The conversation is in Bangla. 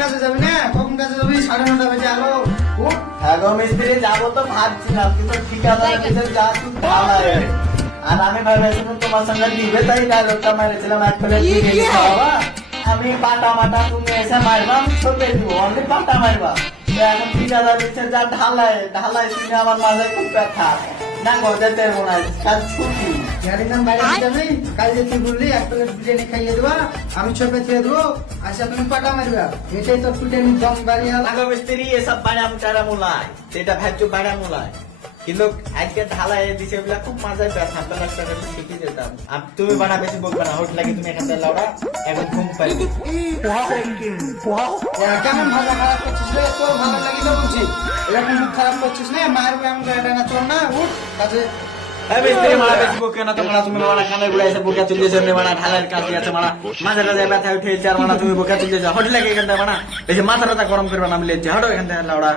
কাজে যাবি না? কখন কাজে যাবি? 9:30 বাজে আলো। উঠ। হ্যাঁ গো মিস্ত্রি, যাবো তো ভাবছিলাম, কিন্তু ঠিকাদারের ভিতরে যা খুব ঢালাই। আর আমি ভাবছিলাম তোমার সঙ্গে দিবে, তাই ডায়লগটা মেরেছিলাম, এক প্লেট বিরিয়ানি খাওয়াবা, আমি পাটা মাটা, তুমি এসে মারবা, আমি ছোটে দিব, অনলি পাটা মারবা। তো এখন ঠিকাদার দিচ্ছে যা ঢালাই ঢালাই, শুনে আমার মাঝে খুব ব্যথা। না গো, যেতে মনে হয় কাজ ছুটি। গাড়ির নাম বাইরে যাবি, কাজে তুই বললি 1 প্লেট বিরিয়ানি খাইয়ে দেবা, আমি ছোপে খেয়ে দেবো, আসা তুমি পাটা মারবা। এটাই তোর পিটানি দম বাড়িয়ে না গো মিস্ত্রি, এসব বাড়া মুটারা মোলায়, সেটা ভাবছো বাড়া মোলায়, কিন্তু আজকে ঢালাই দিছে বলে খুব মজায় ব্যথা, প্লাস্টার শিখে যেতাম। আর তুমি বাড়া বেশি বলবে না, হোট লাগে তুমি এখান থেকে লাউড়া, এখন ঘুম পাই। কেমন ভালো খারাপ করছিস রে? তোর ভালো লাগিলে বুঝি, এরকম মুখ খারাপ করছিস না, মারবে এমন এটা না, চল না, উঠ কাজে। এই মিস্ত্রি মারা বেশি বকে না, তোমরা তুমি মারা কানের গুলো এসে বোকা চলে যাচ্ছে, মারা ঢালাইয়ের কাজ আছে, মারা মাঝে মাঝে ব্যথা উঠেছে, আর মারা তুমি বোকা চলে যাচ্ছে, হোট লাগে এখান থেকে, মারা বেশি মাথা টাথা গরম করবে না, আমি লেছি, হটো এখান থেকে লাউড়া।